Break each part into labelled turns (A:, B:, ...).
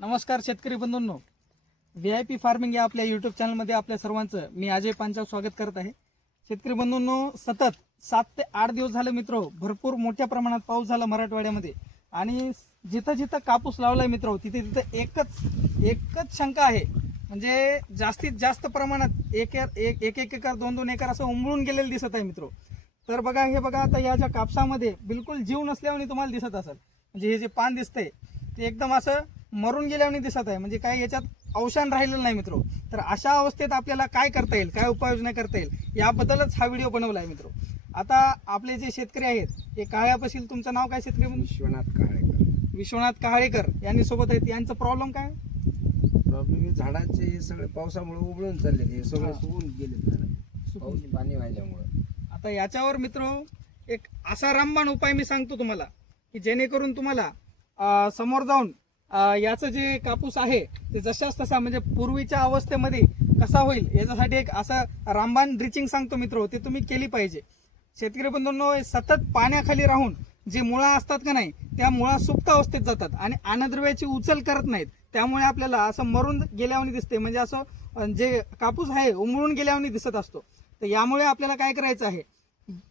A: नमस्कार शेतकरी बंधूंनो. व्ही आय पी फार्मिंग या आपल्या युट्यूब चॅनलमध्ये आपल्या सर्वांचं मी अजय पांचाव स्वागत करत आहे. शेतकरी बंधूंनो सतत सात ते आठ दिवस झाले मित्र भरपूर मोठ्या प्रमाणात पाऊस झाला मराठवाड्यामध्ये. आणि जिथं जिथं कापूस लावलाय मित्र तिथे तिथं एकच एकच शंका आहे. म्हणजे जास्तीत जास्त प्रमाणात एक एक एक एकर दोन दोन एकर असं उमळून गेलेलं दिसत आहे मित्र. तर बघा हे बघा आता या ज्या कापसामध्ये बिलकुल जीव नसल्याने तुम्हाला दिसत असेल. म्हणजे हे जे पान दिसतंय ते एकदम असं मरून गेल्याने दिसत आहे. म्हणजे काय याच्यात अवसान राहिलेलं नाही मित्र. तर अशा अवस्थेत आपल्याला काय करता येईल? काय उपाययोजना करता येईल? याबद्दलच हा व्हिडिओ बनवला आहे मित्र. आता आपले जे शेतकरी आहेत हे काळ्यापाशील तुमचं नाव काय शेतकरी म्हणून?
B: विश्वनाथ काळेकर.
A: विश्वनाथ कहाळेकर यांनी सोबत आहेत. यांचं प्रॉब्लेम काय?
B: प्रॉब्लेम हे झाडाचे हे सगळे पावसामुळे उबळून चालले हे सगळे. सुकून गेले पाऊस पाणी वाहिल्यामुळे
A: आता याच्यावर मित्र एक असा रामबाण उपाय मी सांगतो तुम्हाला की जेणेकरून तुम्हाला समोर जाऊन याचं जे कापूस आहे ते जशाच तसा म्हणजे पूर्वीच्या अवस्थेमध्ये कसा होईल याच्यासाठी एक असा रामबाण ड्रिचिंग सांगतो मित्र ते तुम्ही केली पाहिजे. शेतकरी बंधूंनो सतत पाण्याखाली राहून जे मुळा असतात का नाही त्या मुळा सुप्त अवस्थेत जातात आणि अन्नद्रव्याची उचल करत नाहीत. त्यामुळे आपल्याला असं मरून गेल्यावानी दिसते. म्हणजे असं जे कापूस आहे उमळून गेल्यावानी दिसत असतो. तर यामुळे आपल्याला काय करायचं आहे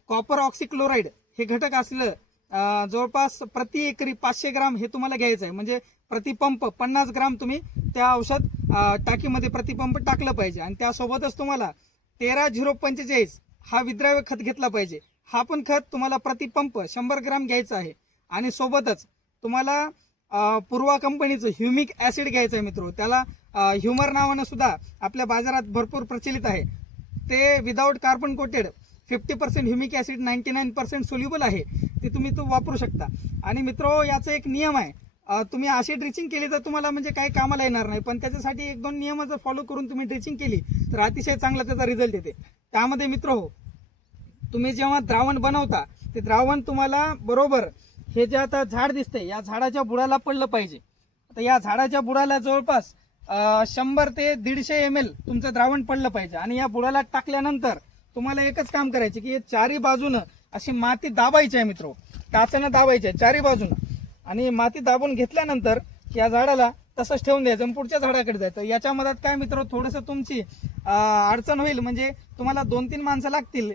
A: कॉपर ऑक्सिक्लोराईड हे घटक असलं जवळपास प्रति एकरी पाचशे ग्राम हे तुम्हाला घ्यायचं आहे. म्हणजे प्रतिपंप पन्नास ग्राम तुम्ही त्या औषध टाकीमध्ये प्रतिपंप टाकलं पाहिजे. आणि त्यासोबतच तुम्हाला तेरा झिरो पंचेचाळीस हा विद्राव्य खत घेतला पाहिजे. हा पण खत तुम्हाला प्रतिपंप शंभर ग्राम घ्यायचा आहे. आणि सोबतच तुम्हाला पूर्वा कंपनीचं ह्युमिक ऍसिड घ्यायचं आहे मित्र. त्याला ह्युमर नावानं सुद्धा आपल्या बाजारात भरपूर प्रचलित आहे. ते without carbon coated fifty percent humic acid ninety nine percent soluble आहे ते तुम्ही तो वापरू शकता. आणि मित्र याचा एक नियम आहे. तुम्ही अशी ड्रिचिंग केली तर तुम्हाला म्हणजे काही कामाला येणार नाही पण त्याच्यासाठी एक दोन नियम जर फॉलो करून तुम्ही ड्रिचिंग केली तर अतिशय चांगला त्याचा रिझल्ट येते. त्यामध्ये मित्र हो तुम्ही जेव्हा द्रावण बनवता ते द्रावण तुम्हाला बरोबर हे जे आता झाड दिसते या झाडाच्या बुडाला पडलं पाहिजे. आता या झाडाच्या बुडाला जवळपास शंभर ते दीडशे एम एल तुमचं द्रावण पडलं पाहिजे. आणि या बुडाला टाकल्यानंतर तुम्हाला एकच काम करायचे की हे चारी बाजूनं अशी माती दाबायची आहे मित्र. टाचानं दाबायची आहे चारी बाजूनं. आणि माती दाबून घेतल्यानंतर या झाडाला तसंच ठेवून द्यायचं आणि पुढच्या झाडाकडे जायचं. याच्या मधात काय मित्र थोडंसं तुमची अडचण होईल. म्हणजे तुम्हाला दोन तीन माणसं लागतील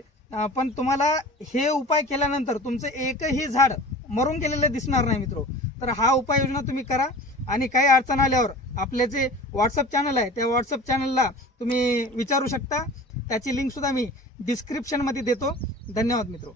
A: पण तुम्हाला हे उपाय केल्यानंतर तुमचं एकही झाड मरून गेलेलं दिसणार नाही मित्र. तर हा उपाययोजना तुम्ही करा. आणि काही अडचण आल्यावर आपले जे व्हॉट्सअप चॅनल आहे त्या व्हॉट्सअप चॅनलला तुम्ही विचारू शकता. त्याची लिंक सुद्धा मी डिस्क्रिप्शनमध्ये देतो. धन्यवाद मित्र.